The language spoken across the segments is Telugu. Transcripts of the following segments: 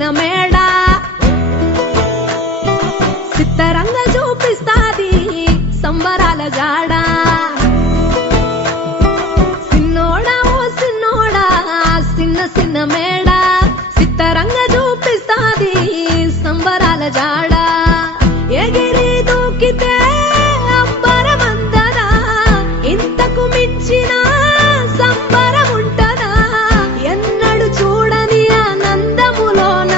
చిన్న మేడ సిత్తరంగ చూపిస్తాది సంబరాల జాడ సిన్నోడా ఓ సిన్నోడా చిన్న చిన్న మేడ సిత్తరంగ చూపిస్తాది సంబరాల జాడ ఎగిరి దూకితే అంబరమందదా ఇంతకు మించిన సంబరముంటదా ఎన్నడు చూడని ఆనందములోన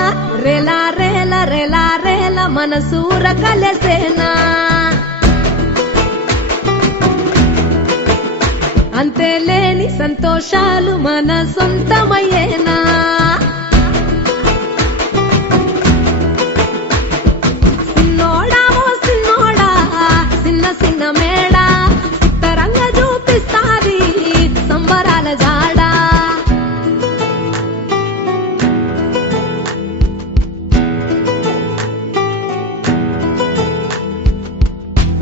రేలా రేల రేలా రేల మనసూర కలసేనా అంతేలేని సంతోషాలు మన సొంతమయ్యేనా సిన్నోడా ఓ సిన్నోడా చిన్న చిన్న మేడ సిత్తరంగ చూపిస్తాది సంబరాల జాడ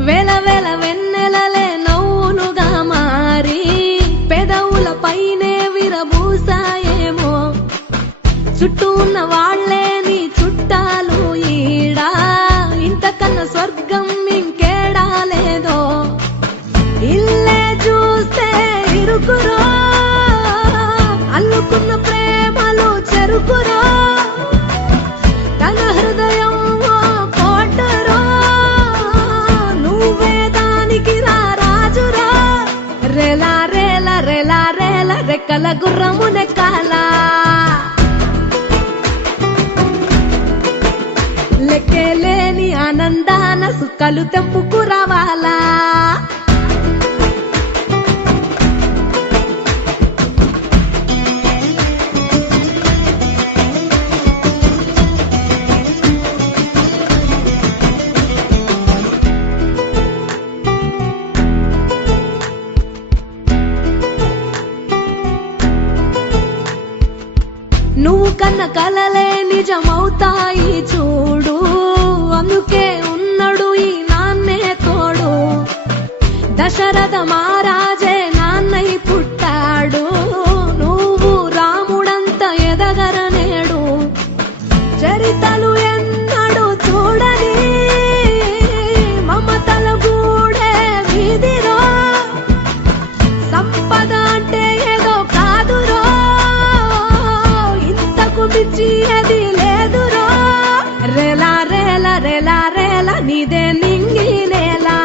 వేల వేల వెన్నెలలే నవ్వులుగా మారి పెదవుల పైనే విరబూసాయేమో చుట్టూ ఉన్న వాళ్లే నీ చుట్టాలు ఈడా ఇంతకన్నా స్వర్గం ఇంకేడా లేదో ఇల్లే చూస్తే ఇరుకురో అల్లుకున్న ప్రేమలు చెరుకురో తన హృదయం కోటరో నువ్వే దానికి రాజురా రేలా రేల రేలా రేల రెక్కల గుర్రము నెక్కాల లెక్కేలేని ఆనందాన సుక్కలు తెంపుకు రావాలా నువ్వు కన్న కలలే నిజమవుతాయి చూడు అందుకే ఉన్నడు ఈ నాన్నే తోడు దశరథ మహారాజే నాన్నై పుట్టాడు నువ్వు రాముడంత ఎదగరనేడు చరితలు ఎన్నడు చూడని మమతల గూడే వీధిరో సంపద అంటే ఏదో కాదురో మించి అది లేదురో రేలా రేల రేలా రేల నీదే నింగి నేలా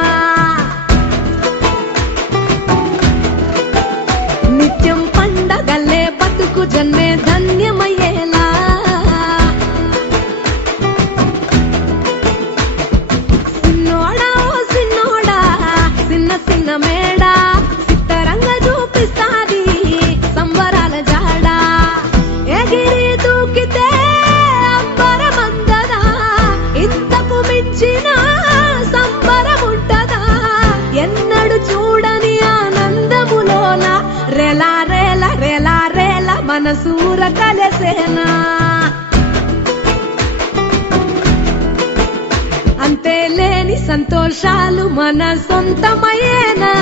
నిత్యం పండగల్లే బతుకు జన్మే ధన్యమయ్యేలా సిన్నోడా ఓ సిన్నోడా చిన్న చిన్న మేడ సిత్తరంగ చూపిస్తాది సంబరాల జాడ ఎగిరి దూకితే అంబరమందదా ఇంతకు మించిన సంబరముంటదా ఎన్నడు చూడని ఆనందములోన రేలా రేల రేలా రేల మనసూర కలసేనా అంతేలేని సంతోషాలు మన సొంతమయ్యేనా